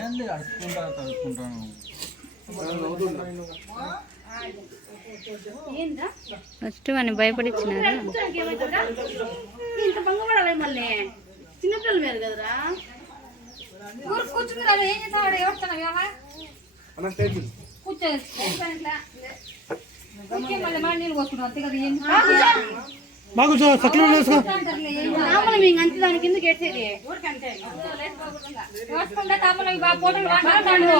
ఏంది అడుక్కుంటా చదువుకుంటాను. ఫస్ట్ అని భయపడిచ్చినారు. ఇంత బంగపడాలి మళ్ళీ చిన్నపిల్లలు వేరు కదరా. కూర్చుంటారు ఏం చేస్తాడు ఎవరుతున్నావు కూర్చో మళ్ళీ మా నీళ్ళు పోసుకుంటాం అంతే కదా. మేము అంతే దానికి ఎందుకు ఎట్టేది పోసుకుంటే తామల ఫోటోలు పెట్టినాడు.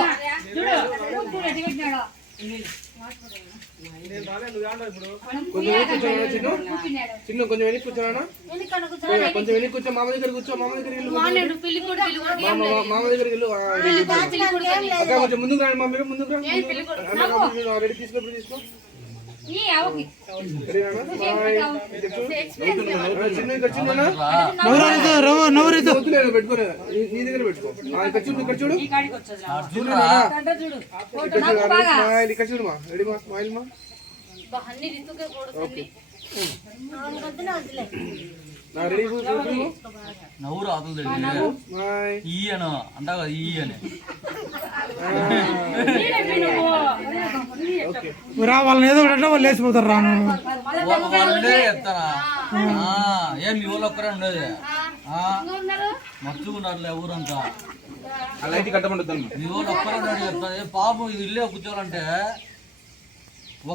చిన్న కొంచెం వెనక్కి కూర్చోనా, కొంచెం వెనక్కి కూర్చో. మామ దగ్గర కూర్చో, మామ దగ్గర మామ దగ్గరికి వెళ్ళు. అక్క కొంచెం ముందుకు రండి, మా మీరు ముందుకు రండి. రెడీ తీసుకో, తీసుకో. పెట్టుకోలేదు నీ దగ్గర పెట్టుకో. ఇక్కడ చూడు, ఇక్కడ చూడు, ఇక్కడ చూడు. మా రెడీ మా స్మైల్ మా. నవ్వు రాదు ఈయను అంటా కదా ఈయని వాళ్ళని ఏదో వాళ్ళు లేచిపోతారు. రాను వాళ్ళే చెప్తారా ఏం మీ వాళ్ళు ఒక్కరే ఉండేది మర్చుకున్నారులే ఊరంతా. మీ వాళ్ళు ఒక్కరే ఉండేది చెప్తారు. పాపం ఇది ఇల్లే కూర్చోవాలంటే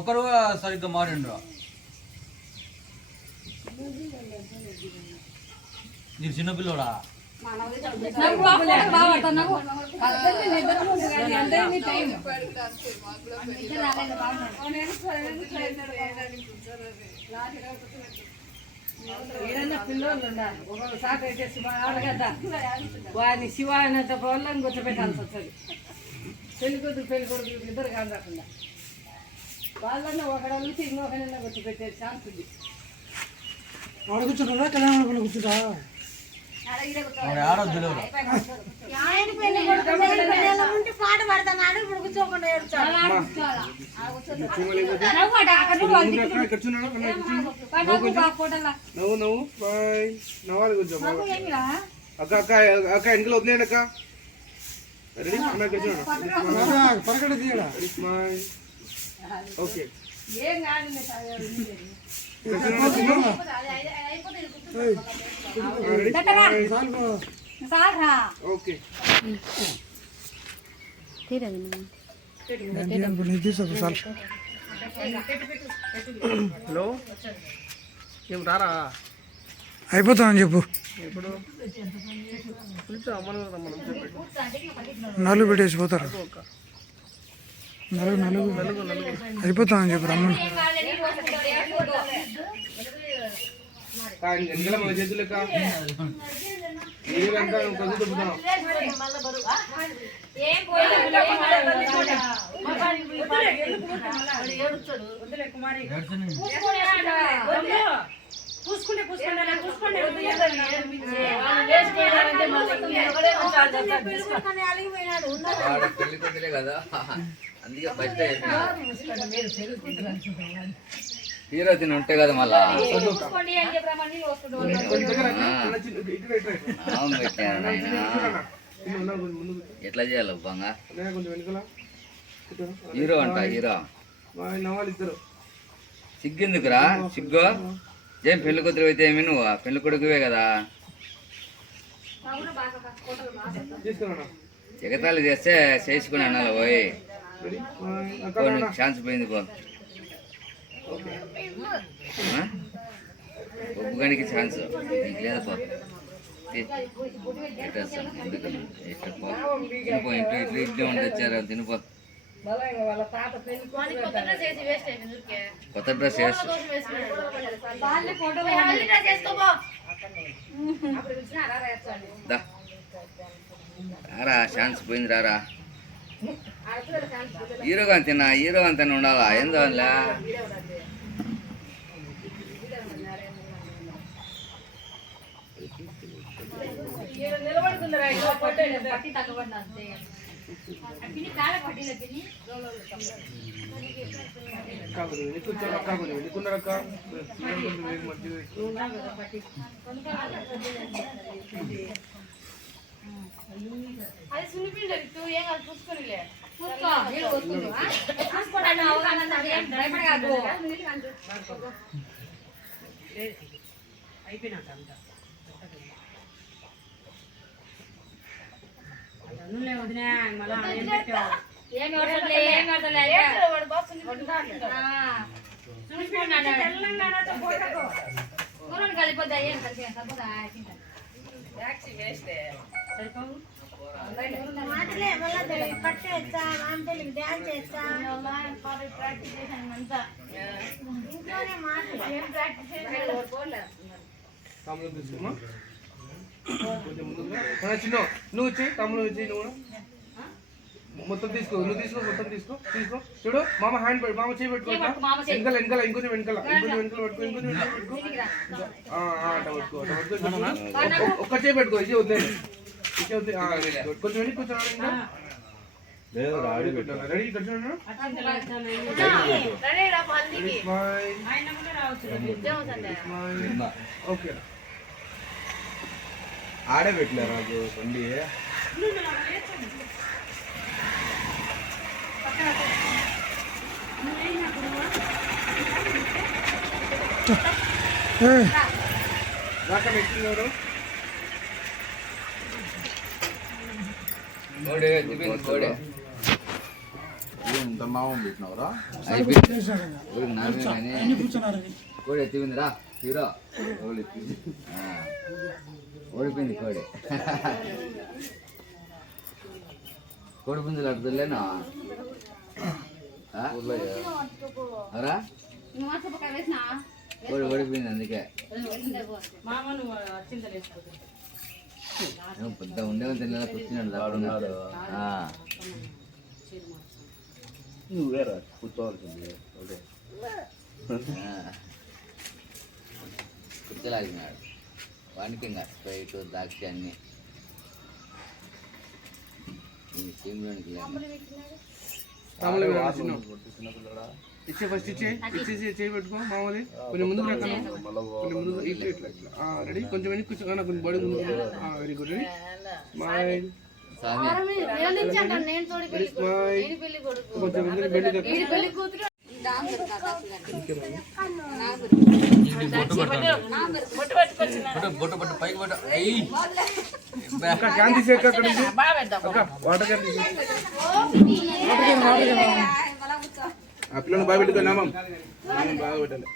ఒకరు సరిగ్గా మారిండ్రు. నీకు చిన్నపిల్లోడా పిల్లలు ఉన్నారు ఒకసారి వారిని శివాయనంత వాళ్ళని కూర్చోబెట్టాల్సి వస్తుంది. పెళ్ళికొడుకు పెళ్ళికొడుకు ఇద్దరు కాకుండా వాళ్ళన్నా ఒకడ నుంచి ఇంకొకరైనా కూర్చోబెట్టే ఛాన్స్ ఉంది. ఆడ కూర్చుంటారా కళ్యాణ కూర్చుంటా పాట పడతాడు ఇప్పుడు కూర్చోకుండా అక్క అక్క అక్క వెనకలు వదిలేండి అక్క. రెడీ ఓకే ఓకే హలో ఏం రారా అయిపోతామని చెప్పు. నలుగు పెట్టేసి పోతారు. నలుగు అయిపోతామని చెప్పు రమ్మను. చేతులెక్క పూసుకుంటే కదా అందుకే ఫస్ట్ హీరో తిని ఉంటే కదా మళ్ళా ఎట్లా చేయాలి బంగా హీరో అంట హీరో సిగ్గెందుకురా సిగ్గు ఏం పెళ్లి కూతురు అయితే ఏమి నువ్వు పెళ్లి కొడుకువే కదా ఎగతాళి చేస్తే చేసుకుని అన్నాను పోయి ఛాన్స్ పోయింది పో ఒప్పుగానికి ఛాన్స్ నీకు లేదా పో తినిపో ఇంట్లో ఇట్లా ఇడ్లీ వండి తెచ్చారు తినిపో కొత్త డ్రెస్ రారా ఛాన్స్ పోయింది రారా హీరోగా అంతేనా హీరో అంతనే ఉండాలా ఏందో అలా కూర్చోరు అక్క కొంచెం వెళ్ళుకున్నారు అక్క అది సునిపిండి ఏం కాదు చూసుకోనిలే అయిపోయినాక అంతా వదినా మళ్ళా ఏం పెట్టావు చిన్న నువ్వు వచ్చి తమ్ముడు వచ్చి నువ్వు మొత్తం తీసుకో నువ్వు తీసుకో మొత్తం తీసుకో చూడు మామ హ్యాండ్ మామ చేయి పెట్టుకో వెనకాల ఇంకొంచెం వెనకాల పట్టుకో ఇంకొంచెం ఒక్క చేయి పెట్టుకో ఇది వద్దు కొంచెం వెళ్ళి కూర్చోండి రెడీ కూర్చోండి ఓకే ఆడబెట్టలేరు నాకు బండి ఇంత మామం పెట్టినవరా కోడి ఎత్తిపోయిందిరా హీరో ఓడిపోయింది కోడి కోడి పుంజులు అడుగులేనా అరా కోడి ఓడిపోయింది అందుకే పెద్ద ఉండేవని తెలియదా కూర్చున్నాడు దాడున్నాడు నువ్వేరా కూర్చోవాల్సింది కూర్చోలాగినాడు వానికి ఇంకా స్ప్రైట్ ద్రాక్ష అన్ని టీంలోనికి ఇచ్చే ఫస్ట్ ఇచ్చేసి చేయి పెట్టుకో మామూలు కొంచెం ముందుకు రాకన్నా కొంచెం ముందుకు ఇట్లా ఇట్లా ఇట్లా రెడీ కొంచెం వెనక్కి కూర్చోకన్నా కొంచెం బాడీ ముందుకు వెరీ గుడ్ రెడీ స్మైల్ కొంచెం బెండి క్యాన్ తీసేక అక్కడ వాటర్ క్యాన్ తీసే ఆ పిల్లలు బాగా పెట్టుకో నామం బాగా పెట్టాలి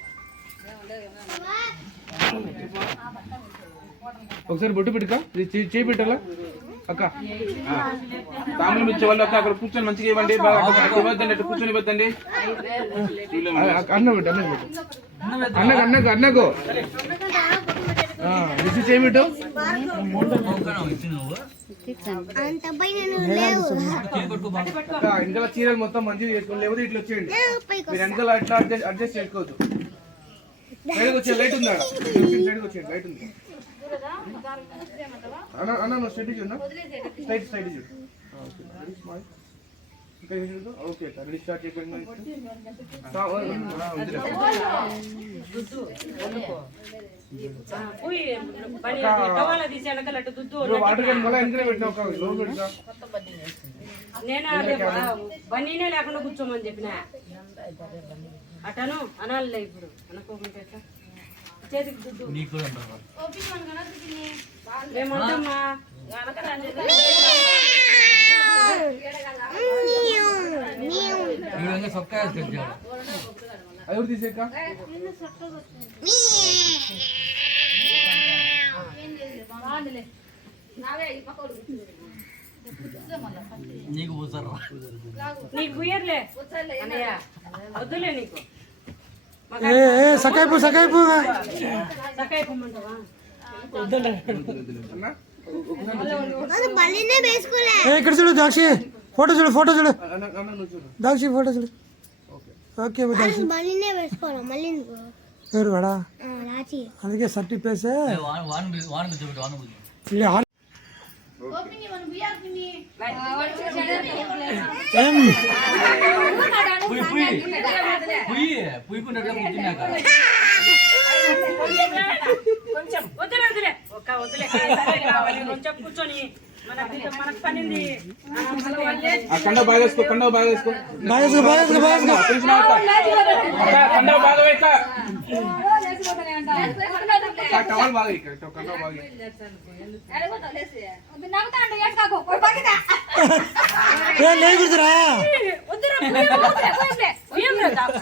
ఒకసారి బొట్టు పెట్టుక చేయి పెట్టాలా అక్క తాములు ఇచ్చే వాళ్ళు అక్క అక్కడ కూర్చొని మంచిగా ఇవ్వండి ఇవ్వద్దండి అటు కూర్చొని ఇవ్వద్దండి అన్న పెట్టు అన్నకు రిసీవ్ చేయబెట్టు వెనకాల చీరలు మొత్తం మంచిగా చేసుకోండి లేకపోతే ఇట్లా వచ్చేయండి మీరు వెనకాల అట్లా అడ్జస్ట్ చేసుకోవద్దు సైడ్కి వచ్చే లైట్ ఉంది సైడ్కి వచ్చేయండి లైట్ ఉంది అన్న నువ్వు స్ట్రైట్ చూడు స్ట్రైట్ చూడు ఓకే రెడీ స్టార్ట్ చేయకండి వాటర్ క్యాన్ మళ్ళీ వెనకనే పెట్టినావు నేను బన్నీనే లేకుండా కూర్చోమని చెప్పిన అటను అనాలిలే ఇప్పుడు అనుకోకుండా చేతికి దుద్దు ఏమంటమ్మా ఎవరు తీసేక నీకు పూసారు నీకు పుయ్యర్లే వద్దులే నీకు సకాయిపో సకాయిపోమంటావా ఇక్కడ చూడు దాక్షి ఫోటో చూడు దాక్షి ఫోటో చూడు ఓకే ఎవరు వాడా అందుకే సర్టి పేసే ఏం పుయ్యకున్నట్టు కూర్చున్నాక కొంచెం వదిలే ఒక వదిలే కావాలి కొంచెం కూర్చొని మనకు పనింది ఆ కండ బాగా వేసుకో కండ బాగా వేసుకో కండ బాగా వేస్తా టవల్ బాగా ఇక్కడ కండ బాగా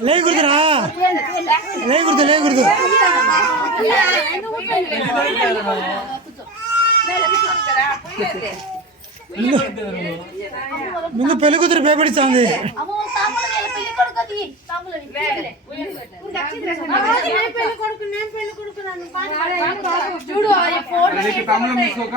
లేకుదురా లేకుడుదు ముందు పెళ్లి కూతురు భయపడిస్తుంది చూడు కమలం తీసుకోక